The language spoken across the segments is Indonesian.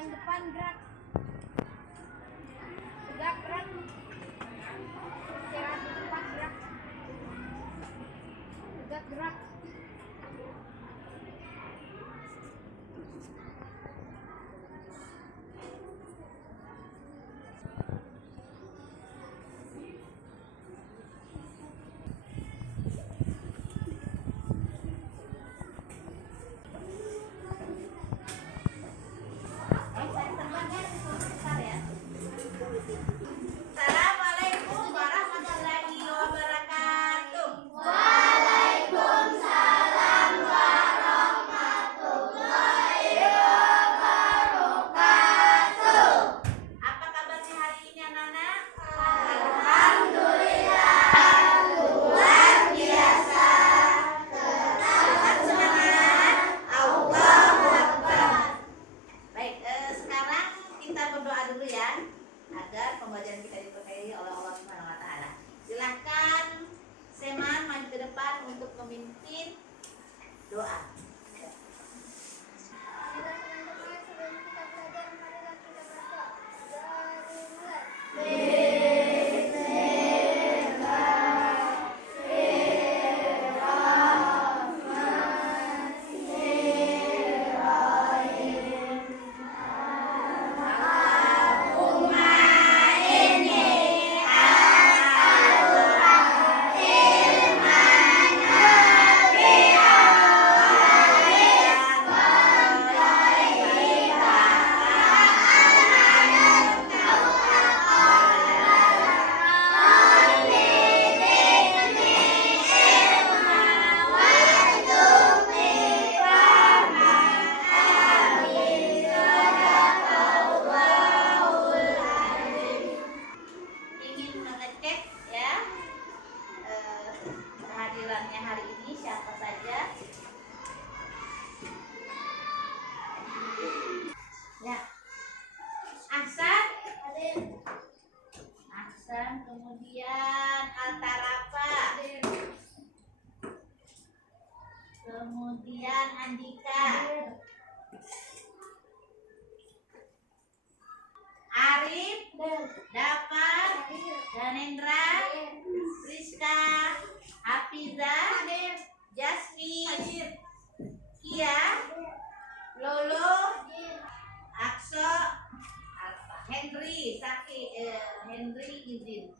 yang depan gerak. Tegak gerak. Istirahat di tempat gerak. Tegak gerak. Assalamualaikum warahmatullahi wabarakatuh. Waalaikumsalam warahmatullahi wabarakatuh. Apa kabarnya hari ini anak-anak? Alhamdulillah luar biasa. Tetap semangat. Allahu Akbar. Baik, sekarang kita berdoa dulu ya, agar pembelajaran kita diberkahi oleh Allah Subhanahu wa taala. Silakan Seman maju ke depan untuk memimpin doa. Marilah teman-teman, sebelum kita belajar, marilah kita berdoa. Dari mulai. Ingin mengecek ya kehadirannya hari ini siapa saja. Ya, Ahsan, Ahsan, kemudian Altarafa, kemudian Andika, Arif, Dapat, Danendra, Rizka, Hafiza, Jasmine, Kia, Lolo, Akso, Henry, Henry izin.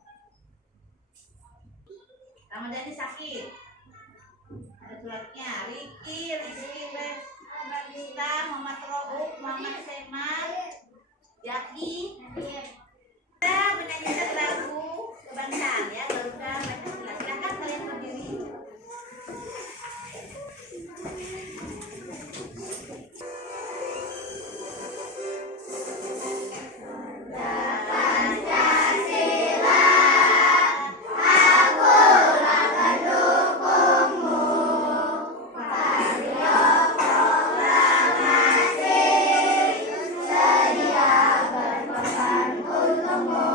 Ramadhani sakit. Ada suratnya. Riki, Barista, Muhammad Rauf, Muhammad Seman, Jaki. Kita menyanyikan lagu kebangsaan ya, Garuda Pancasila. Silakan kalian berdiri. Sedia berkorban untukmu.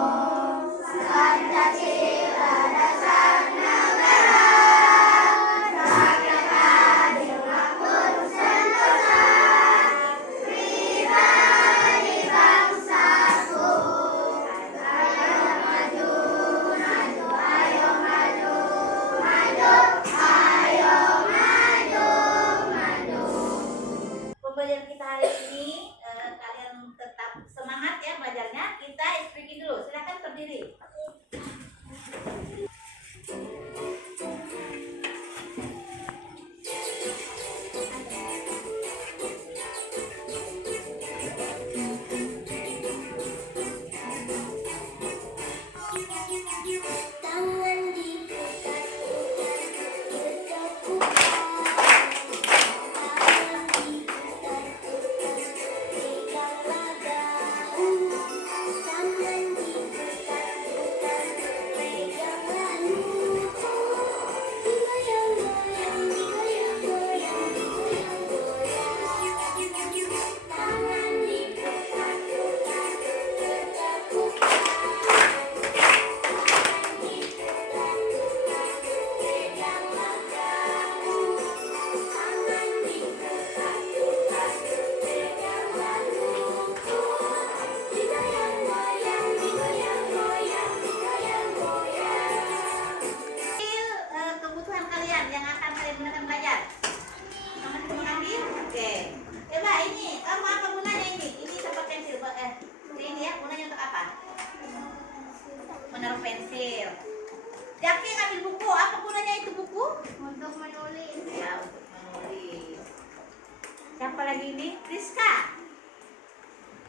ini Rizka.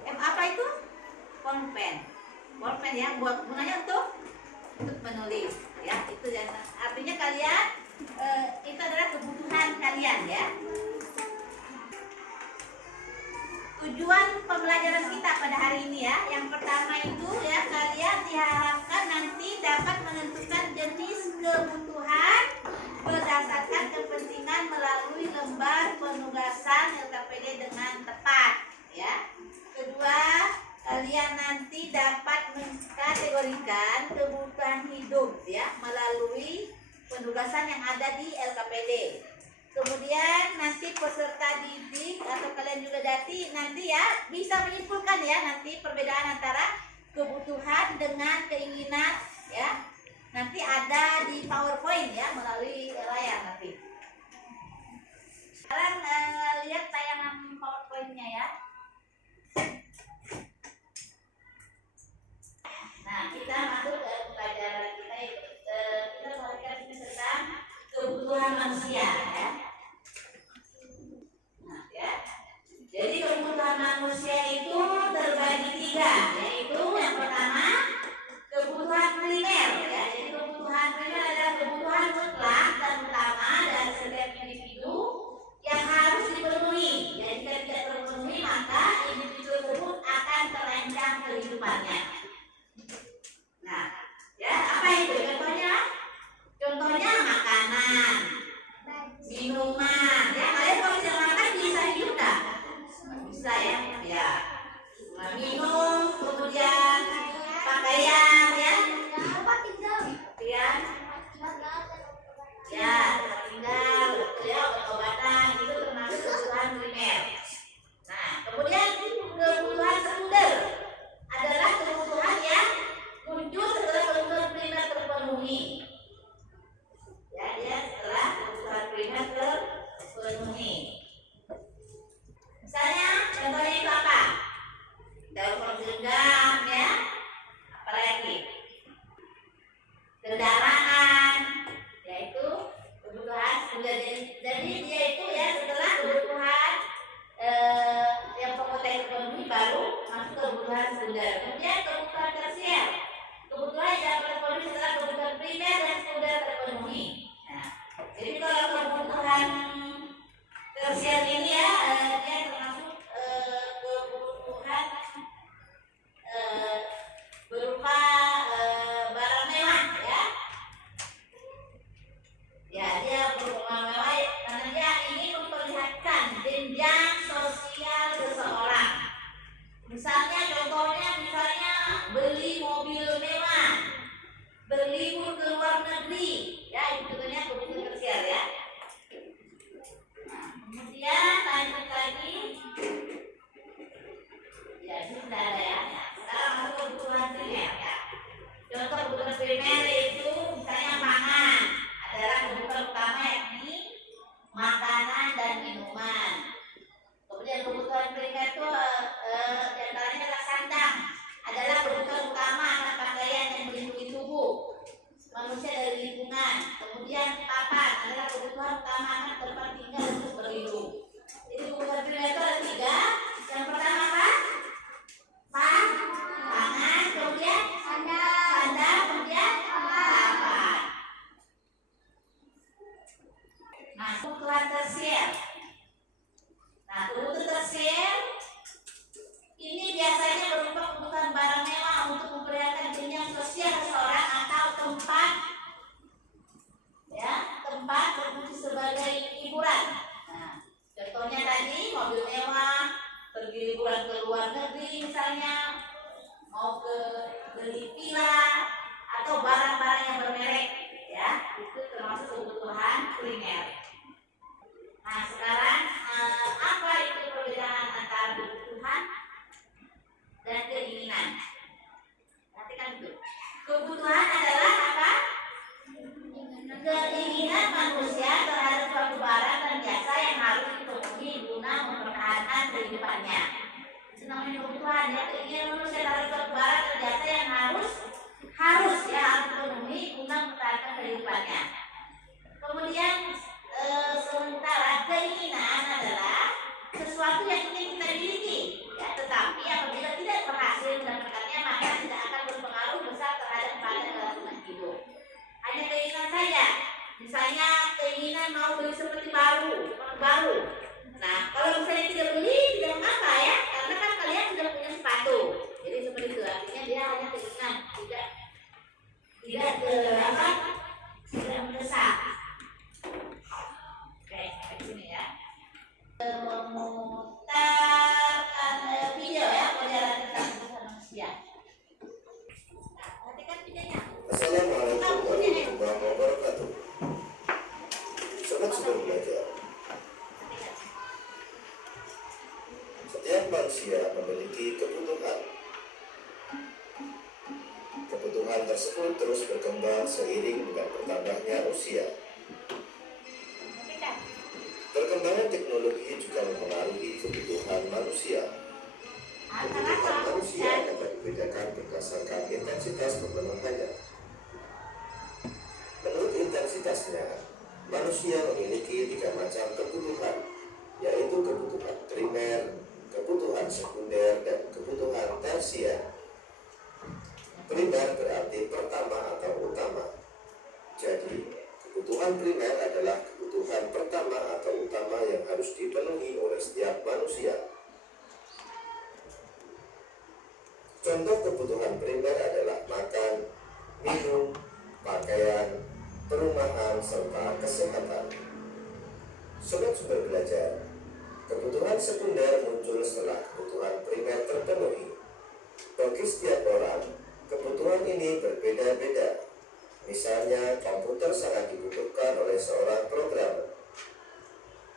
Apa itu? Pulpen. Pulpen ya, buat gunanya untuk menulis ya. Itu yang artinya kalian itu adalah kebutuhan kalian ya. Tujuan pembelajaran kita pada hari ini ya, yang pertama itu ya, kalian diharapkan nanti dapat menentukan jenis kebutuhan berdasarkan kepentingan melalui lembar penugasan LKPD dengan tepat ya. Kedua, kalian nanti dapat mengkategorikan kebutuhan hidup ya melalui penugasan yang ada di LKPD. Kemudian nanti peserta didik atau kalian juga nanti ya bisa menyimpulkan ya nanti perbedaan antara kebutuhan dengan keinginan ya. Nanti ada di PowerPoint ya melalui layar nanti. Sekarang lihat tayangan PowerPoint-nya ya. Nah, kita masuk ke pelajaran kita kita belajar tentang kebutuhan manusia ya. Nah, ya. Jadi kebutuhan manusia itu terbagi 3, yaitu yang pertama kebutuhan primer ya. Jadi kebutuhan primer adalah kebutuhan mutlak dan utama dari setiap individu yang harus dipenuhi. Jadi jika tidak terpenuhi maka individu tersebut akan terancam kehidupannya. Nah, ya apa itu contohnya? Contohnya makanan, minuman. Ya kalian kalau tidak makan bisa hidup nggak? Bisa ya, ya. Minum, kemudian pakaian ya, pakaian, ya tinggal, ya obat-obatan itu termasuk kebutuhan primer. Nah, kemudian kebutuhan sekunder adalah kebutuhan yang muncul setelah kebutuhan primer terpenuhi. Ya, dia setelah kebutuhan primer terpenuhi. Misalnya, contohnya itu apa? Telepon genggam ya, apalagi kendaraan, yaitu kebutuhan sekunder. Jadi dia itu ya setelah kebutuhan yang pokok terpenuhi baru masuk kebutuhan sekunder. Kemudian kebutuhan tersier, kebutuhan yang terpenuhi setelah kebutuhan primer dan sekunder terpenuhi. Nah, jadi kalau kebutuhan tersier ini ya dia termasuk kebutuhan berupa barang mewah ya. Ya dia berupa mewah karena dia ingin memperlihatkan jenjang sosial seseorang. Misalnya contohnya beli mobil mewah, berlibur ke luar negeri, ya itu contohnya kebutuhan tersier ya. Kemudian lanjut lagi, ya ini sudah ada ya. Sekarang masuk kebutuhan primer ya. Contoh kebutuhan primer itu misalnya pangan adalah kebutuhan utama yakni makanan dan minuman. Kemudian kebutuhan primer itu diantaranya adalah sandang, adalah kebutuhan utama akan pakaian yang melindungi tubuh manusia dari lingkungan. Kemudian papan adalah kebutuhan utama akan tempat tinggal untuk berlindung. Jadi kebutuhan primer itu ada 3. Yang pertama apa? Pangan, kemudian sandang, kemudian papan. Nah, kebutuhan tersier. Nah, kebutuhan tersier ini biasanya berupa kebutuhan barang mewah untuk memperlihatkan jenjang sosial seseorang atau tempat berfungsi sebagai hiburan. Nah, contohnya tadi mobil mewah, pergi liburan ke luar negeri misalnya, mau ke beli villa atau barang-barang yang bermerek ya, itu termasuk kebutuhan primer. Nah, sekarang apa itu perbedaan antara kebutuhan dan keinginan? Perhatikan itu. Kebutuhan adalah apa? Keinginan manusia terhadap suatu barang dan jasa yang harus dipenuhi guna mempertahankan kehidupannya. Itu namanya kebutuhan ya. Keinginan manusia terhadap suatu barang dan jasa yang harus dipenuhi guna mempertahankan kehidupannya. Kemudian sementara keinginan adalah sesuatu yang keinginan mau beli seperti baru. Nah, kalau misalnya tidak beli, tidak mengapa ya, karena kan kalian sudah punya sepatu. Jadi seperti itu, artinya dia hanya keinginan, tidak tidak mendesak. Oke, sampai sini ya. Memutarkan video ya, pelajaran tentang kehidupan manusia. Nah, perhatikan videonya. Assalamualaikum warahmatullahi wabarakatuh. Sobat sudah belajar. Setiap manusia memiliki kebutuhan. Kebutuhan tersebut terus berkembang seiring dengan bertambahnya usia. Perkembangan teknologi juga mempengaruhi kebutuhan manusia. Kebutuhan manusia dapat dibedakan berdasarkan intensitas pemenuhannya. Menurut intensitasnya, manusia memiliki 3 macam kebutuhan, yaitu kebutuhan primer, kebutuhan sekunder, dan kebutuhan tersier. Primer berarti pertama atau utama. Jadi, kebutuhan primer adalah kebutuhan pertama atau utama yang harus dipenuhi oleh setiap manusia. Contoh kebutuhan primer adalah makan, minum, pakaian, perumahan, serta kesehatan. Sobat sumber belajar, kebutuhan sekunder muncul setelah kebutuhan primer terpenuhi. Bagi setiap orang, kebutuhan ini berbeda-beda. Misalnya, komputer sangat dibutuhkan oleh seorang programmer,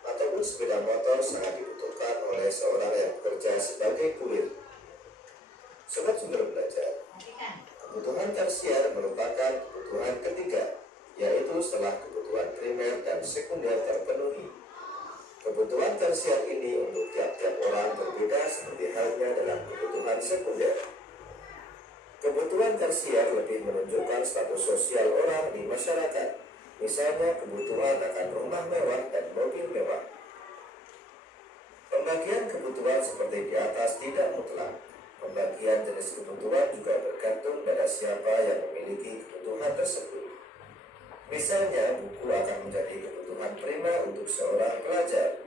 ataupun sepeda motor sangat dibutuhkan oleh seorang yang bekerja sebagai kurir. Sobat sumber belajar, kebutuhan tersier merupakan kebutuhan ketiga, yaitu setelah kebutuhan primer dan sekunder terpenuhi. Kebutuhan tersier ini untuk tiap-tiap orang berbeda seperti halnya dalam kebutuhan sekunder. Kebutuhan tersier lebih menunjukkan status sosial orang di masyarakat, misalnya kebutuhan akan rumah mewah dan mobil mewah. Pembagian kebutuhan seperti di atas tidak mutlak. Pembagian jenis kebutuhan juga bergantung pada siapa yang memiliki kebutuhan tersebut. Misalnya, buku akan menjadi kebutuhan primer untuk seorang pelajar.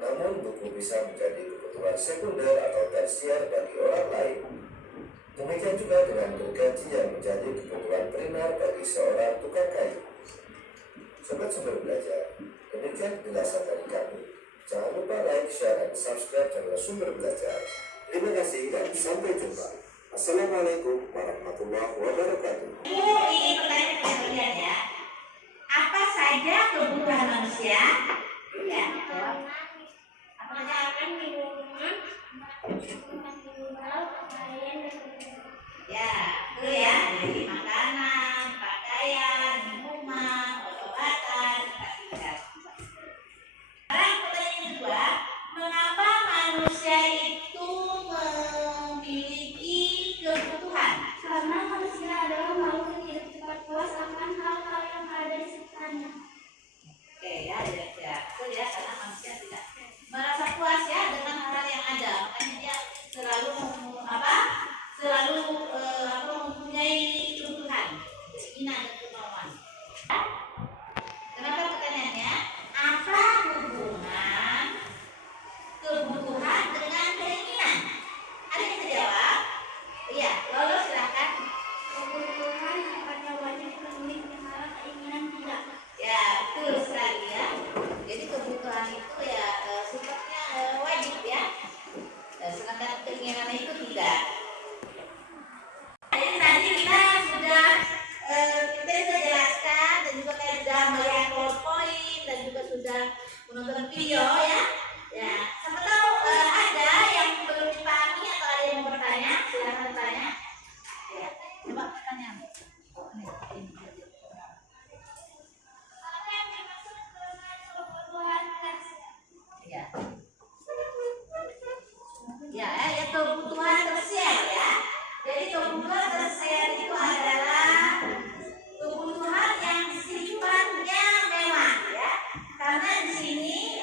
Namun, buku bisa menjadi kebutuhan sekunder atau tersier bagi orang lain. Demikian juga dengan gergaji yang menjadi kebutuhan primer bagi seorang tukang kayu. Sobat sumber belajar, demikian penjelasan dari kami. Jangan lupa like, share, dan subscribe channel Sumber Belajar. Terima kasih dan sampai jumpa. Assalamualaikum warahmatullahi wabarakatuh. Ini pertanyaan kalian ya. Apa saja kebutuhan manusia? Ya, jawab. Apa saja? Ya, itu ya. Jadi makanan, pakaian, minuman, obat-obatan, tempat. Sekarang pertanyaan kedua, mengapa manusia itu memiliki kebutuhan? Karena manusia adalah makhluk yang tidak cepat puas akan hal-hal yang ada di sekitarnya. Oke ya, itu ya karena manusia tidak merasa puas ya dengan hal yang ada, makanya dia selalu mempunyai kebutuhan, keinginan dan kemauan. Kenapa pertanyaannya? Apa hubungan kebutuhan dengan keinginan? Ada yang bisa jawab? Iya, Lolo silakan. Kebutuhan sifatnya wajib dipenuhi sementara keinginan tidak. Ya, betul sekali ya. Jadi kebutuhan itu ya sifatnya wajib ya. Sedangkan keinginan itu tidak. Jadi tadi kita sudah jelaskan dan juga kita sudah melihat PowerPoint dan juga sudah menonton video ya. Ya, siapa tahu ada yang belum dipahami atau ada yang mau bertanya, silakan bertanya. Ya, coba pertanyaan. Apa yang dimaksud dengan kebutuhan tersier? Ya. Ya, kebutuhan tersier ya. Jadi kebutuhan tersier itu adalah kebutuhan yang sifatnya mewah ya. Karena di sini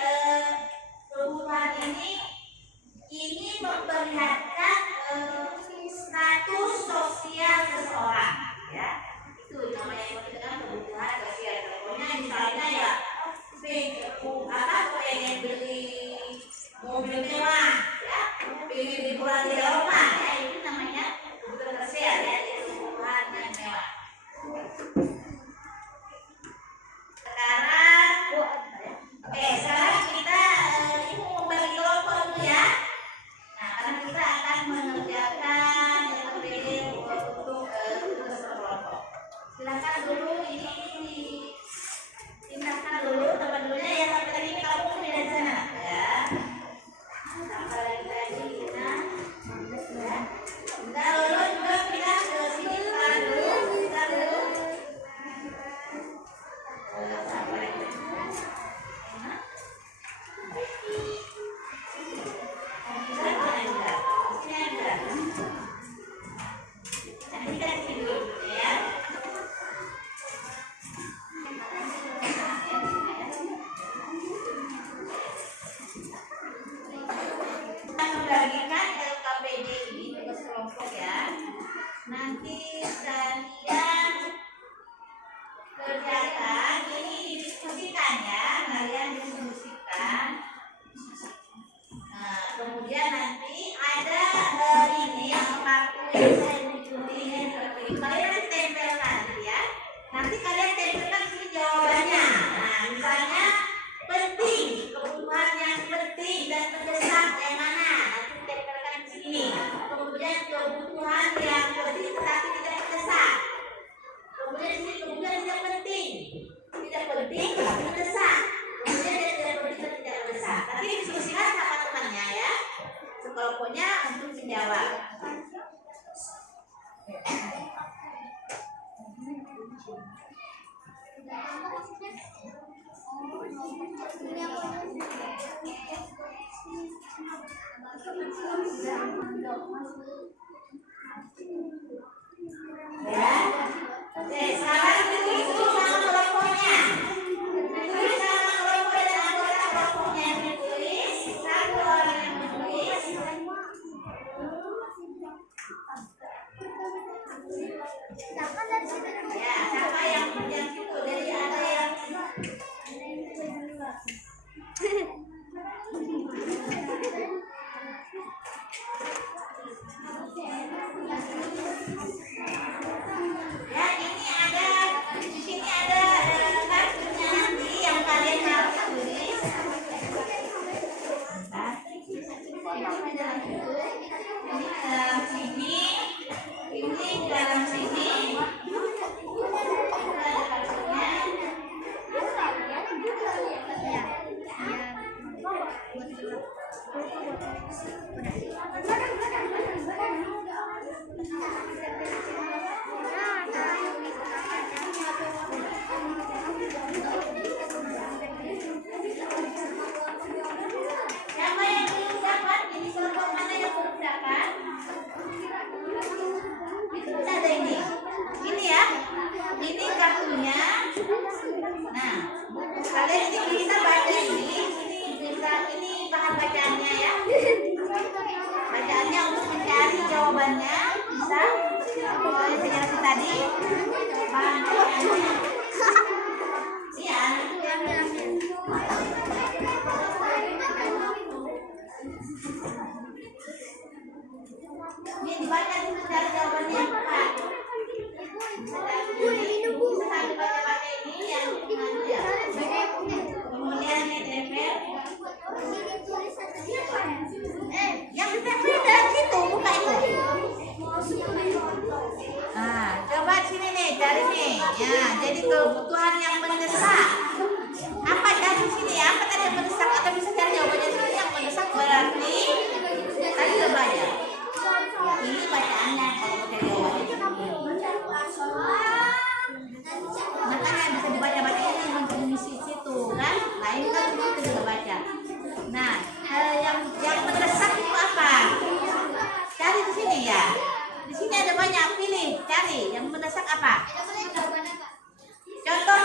Ya. Oke, sekarang ditulis dulu nama kelompoknya. Ditulis nama kelompok dan anggota kelompoknya yang ditulis. Satu orang yang menulis. Ya, siapa yang itu dari ada yang ya, ini ada di sini ada kartunya nanti yang kalian harus tulis. Bentar. Ini dalam sini, ini dalam sini. Ada kartunya. Siapa yang belum dapat? Ini kelompok mana yang belum dapat? Itu ada ini. Ini ya. Ini kartunya. Nah, kalian ini bisa baca ini. Ini bahan bacaannya ya. Bacaannya untuk mencari jawabannya bisa. Saya jelasin tadi. Bahan bacaannya. Iya. Ini dibaca dulu cari jawabannya apa? Sambil baca-baca ini yang mana ya? Kemudian ini tempel. Yang ditempel dari situ, buka itu. Nah, coba sini nih, cari nih. Ya, jadi kebutuhan yang mendesak. Apa dari sini ya? Apa tadi yang mendesak? Atau bisa cari jawabannya sini yang mendesak berarti tadi udah belajar. Ini bacaannya kalau mau cari jawabannya. Makanya bisa dibaca-baca ini mengisi situ kan? Nah ini kan kita juga baca. Nah yang mendesak itu apa? Cari di sini ya. Di sini ada banyak, pilih, cari yang mendesak apa? Contoh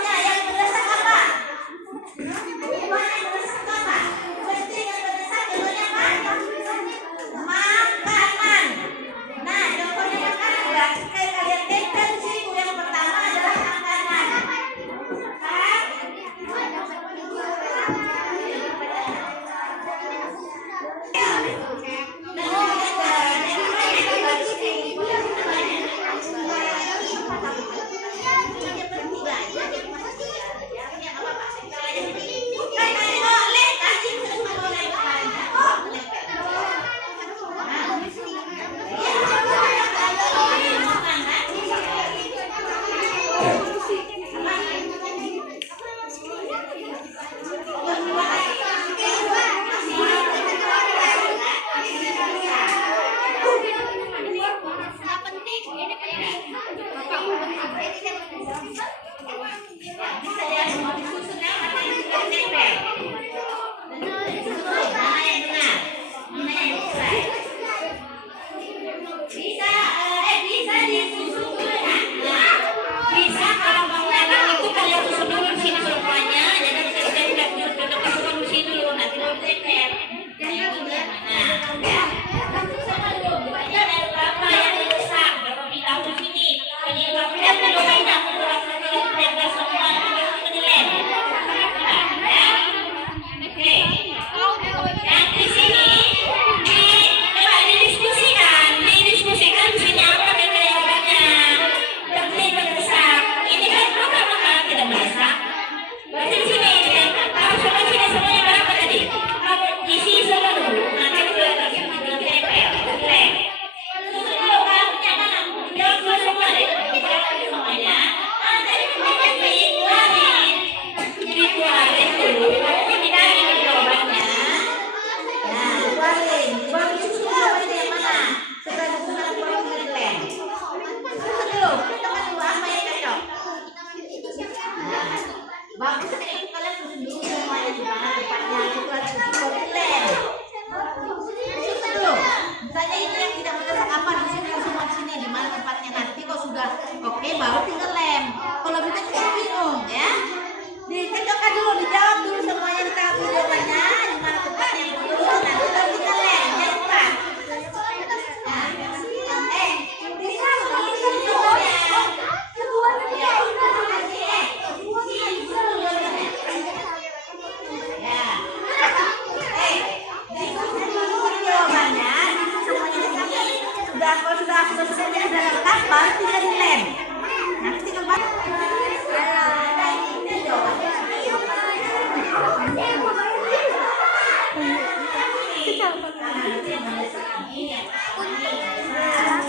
Nanti yang mendesak ini yang ini mendesak.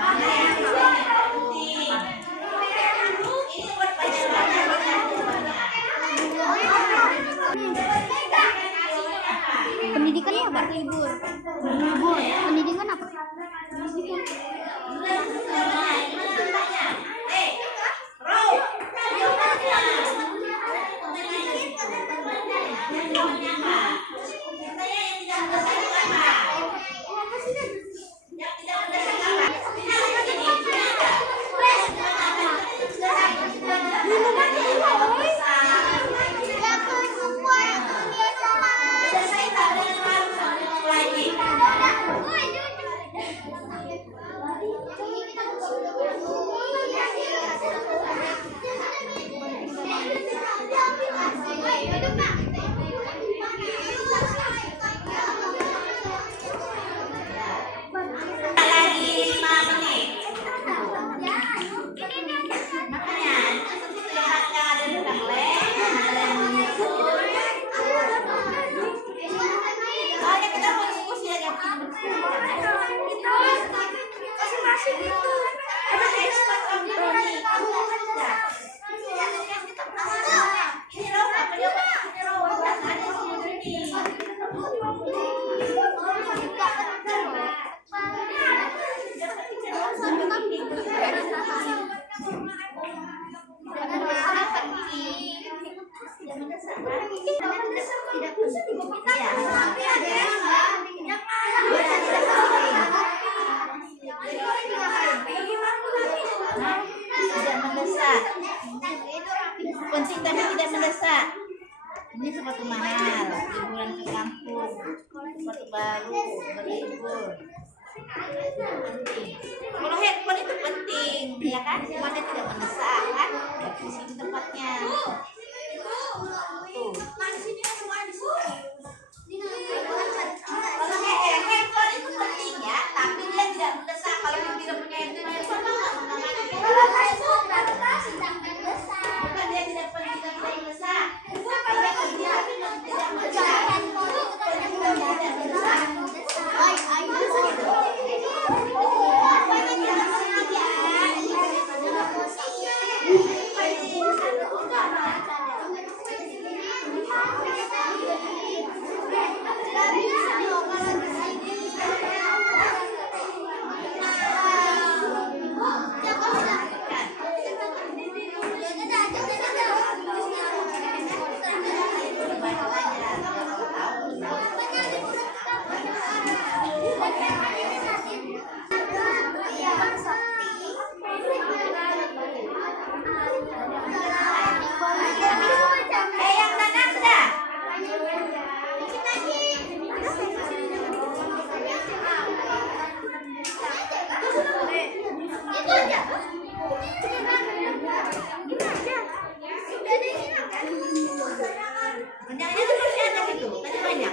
Mana yang penting? Ini buat banyak-banyak Pendidikannya apa? Libur. Libur. Pendidikan apa? Penting tapi tidak mendesak. Ini sepatu mahal, liburan ke kampung, sepatu baru, berlibur. Kalau handphone itu penting, ya kan? Cuma dia tidak mendesak, kan? Di sini tempatnya. Tuh. Kalau handphone itu penting ya, tapi dia tidak mendesak. Kalau dia tidak punya handphone, bukan dia tidak penting dan tidak mendesak. Dia tidak mendesak. Yang mana sudah? Itu aja. Undangannya tuh masih ada gitu, tadi banyak.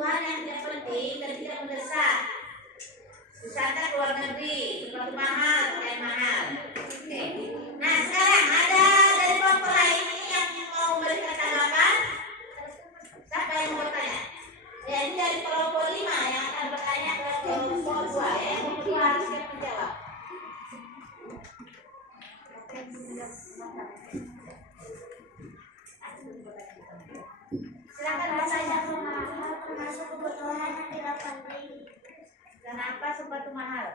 kebutuhan yang tidak penting dan tidak mendesak. Wisata ke luar negeri, sepatu mahal, pakaian mahal. Oke. Nah sekarang ada dari kelompok lain ini yang mau memberikan tanggapan. Siapa yang mau bertanya? Ya ini dari kelompok 5 yang akan bertanya ke kelompok 2 ya. Yang kelompok 2 harus siap menjawab. Silakan bertanya. Termasuk kebutuhan yang tidak penting. Kenapa sepatu mahal?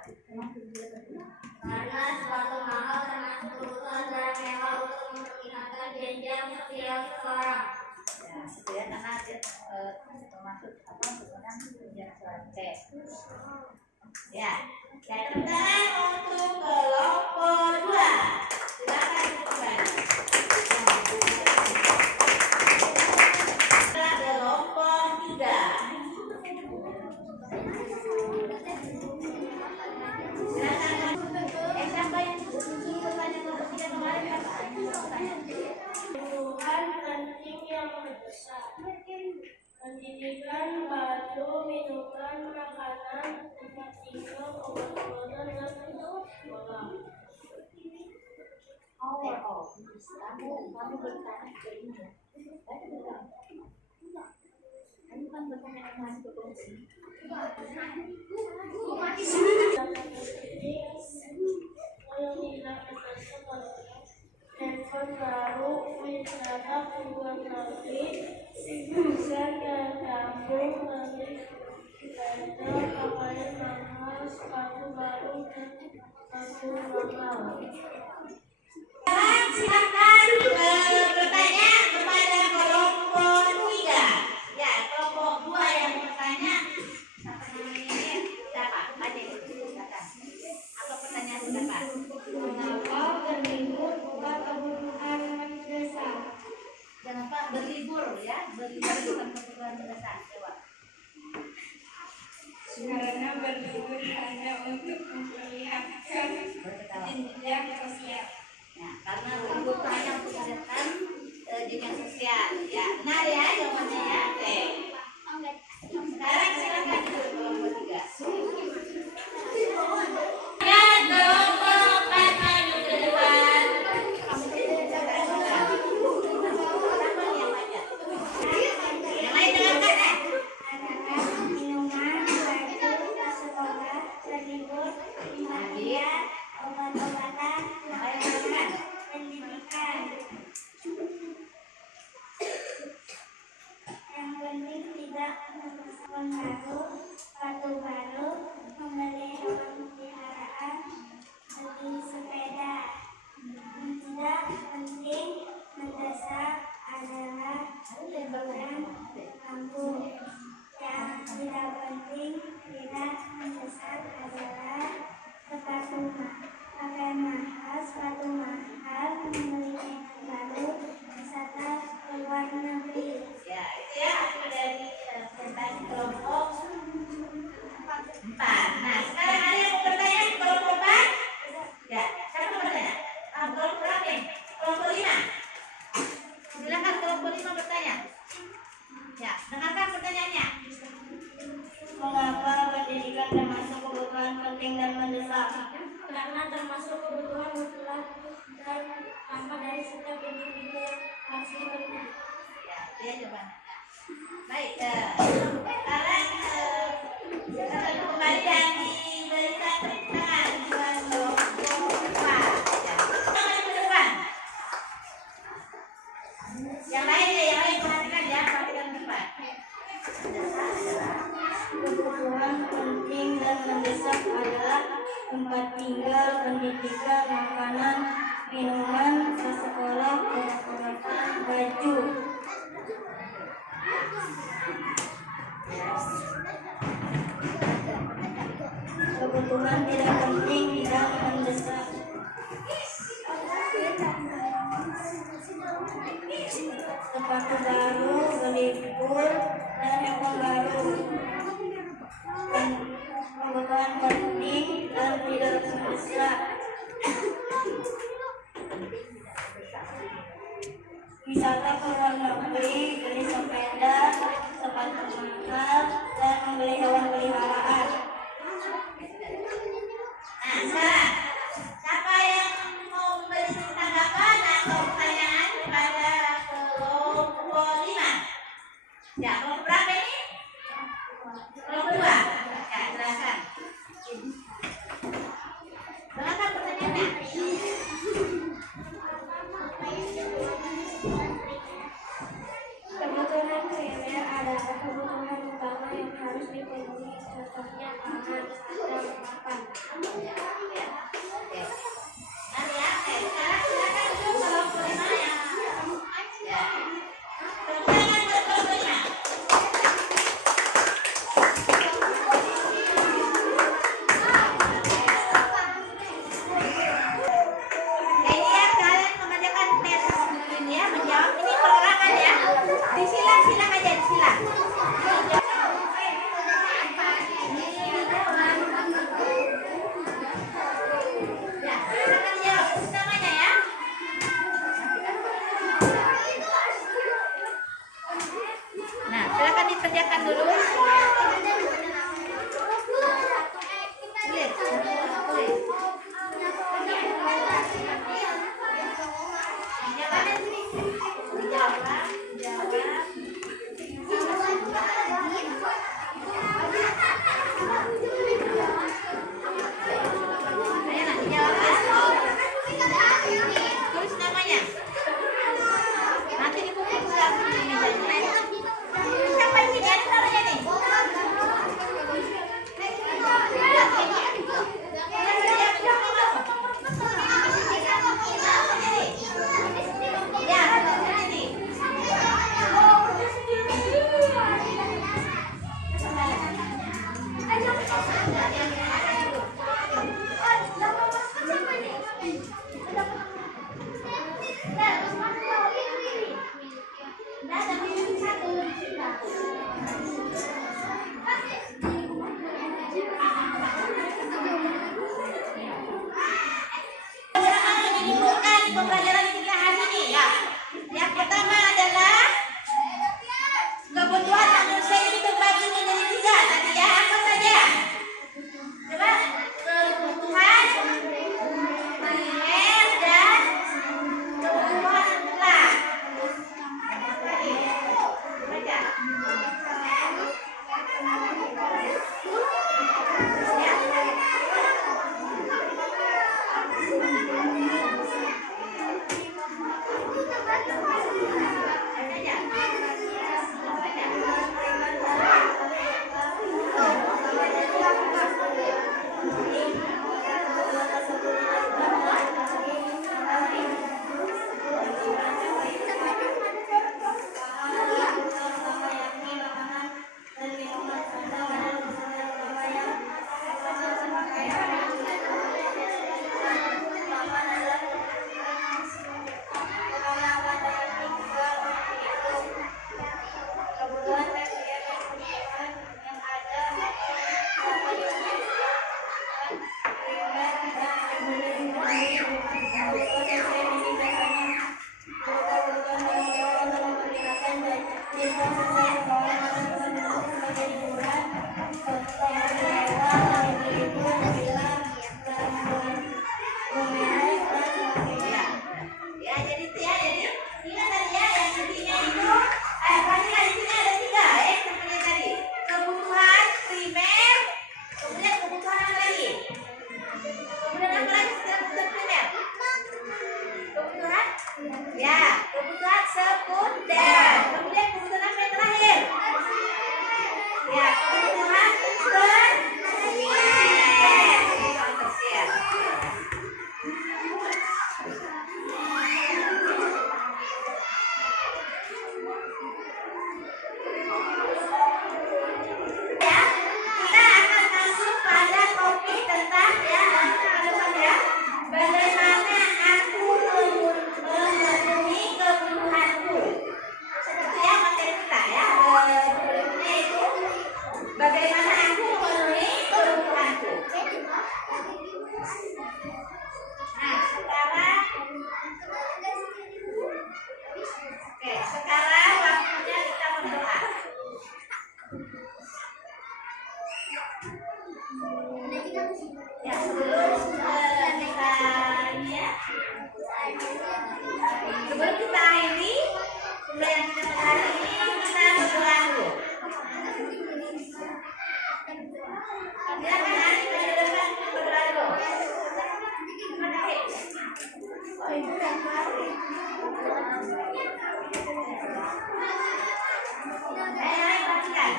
Karena sepatu mahal termasuk kebutuhan barang mewah untuk meningkatkan jenjang sosial seseorang. Ya, gitu ya, karena dia termasuk apa kebutuhan jenjang sosial. Ya, tepuk tangan untuk kelompok 2. Silakan kembali. Kelompok 3. Siapa yang bertanya nomor 3 kemarin apa? Kebutuhan penting yang mendesak. Pendidikan, baju, minuman, makanan, tempat tinggal, obat-obatan, dan sekolah. Kamu bertanya ke ini ya? Kamu kan bertanya kemarin ke polisi. Handphone baru, wisata ke luar negeri, bisa tergabung dari belajar, pakaian mahal, sepatu baru, dan sepatu mahal. Sekarang silakan bertanya kepada kelompok 3. Ya, kelompok 2 yang bertanya. Apa namanya? Siapa? Aja silakan. Apa pertanyaan siapa? Mengapa berlibur bukan kebutuhan mendesak? Kenapa berlibur ya? Berlibur bukan kebutuhan mendesak. Coba. Karena berlibur hanya untuk memperlihatkan jenjang sosial. Nah, karena berlibur hanya untuk meningkatkan jenjang sosial. Ya, benar ya jawabannya ya. Oke. Sekarang silakan ke kelompok 3. Ya, kelompok 4 maju ke depan. Yang lain dengarkan ya. Makanan, minuman, baju, sekolah, berlibur, tempat obat-obatan, Dengarkan. pendidikan. Yang penting tidak handphone baru, sepatu baru, membeli hewan peliharaan, beli sepeda. Yang tidak penting mendesak adalah liburan kampung. Yang tidak penting tidak mendesak adalah pakaian mahal, sepatu mahal, membeli mainan baru, wisata ke luar negeri. Ya, itu ya hasil dari presentasi kelompok 4. Nah, sekarang ada yang mau bertanya di kelompok 4? Ya, siapa mau bertanya? Kelompok berapa nih? Kelompok 5. Silakan kelompok 5 bertanya. Ya, dengarkan pertanyaannya. Mengapa pendidikan termasuk kebutuhan penting dan mendesak? Karena termasuk kebutuhan mutlak dan tanpa dari setiap individu yang harus dipenuhi. Ya, dia jawabannya. Baik, sekarang silakan kembali dan diberikan tepuk tangan buat kelompok 4. Ya, tangan ke depan. Yang lain perhatikan ya, perhatikan ke depan. Kebutuhan penting dan mendesak adalah tempat tinggal, pendidikan, makanan, minuman, sekolah, obat-obatan, baju. Kebutuhan tidak penting tidak mendesak. Sepatu baru, berlibur, dan handphone baru. Kebutuhan penting dan tidak mendesak. Wisata ke luar negeri, beli sepeda, sepatu mahal, Ya, kebutuhan tersier. Ya, kita akan masuk pada topik tentang bagaimana aku memenuhi kebutuhanku. Itu ya materi kita ya. Berikutnya itu bagaimana aku memenuhi kebutuhanku. Nah, sekarang waktunya kita berdoa. Ya, sebelum kita akhiri pembelajaran kita hari ini, kita berdoa dulu. Silakan Ari ke depan berdoa dulu. Ayo perhatikan.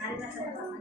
Mari teman-teman.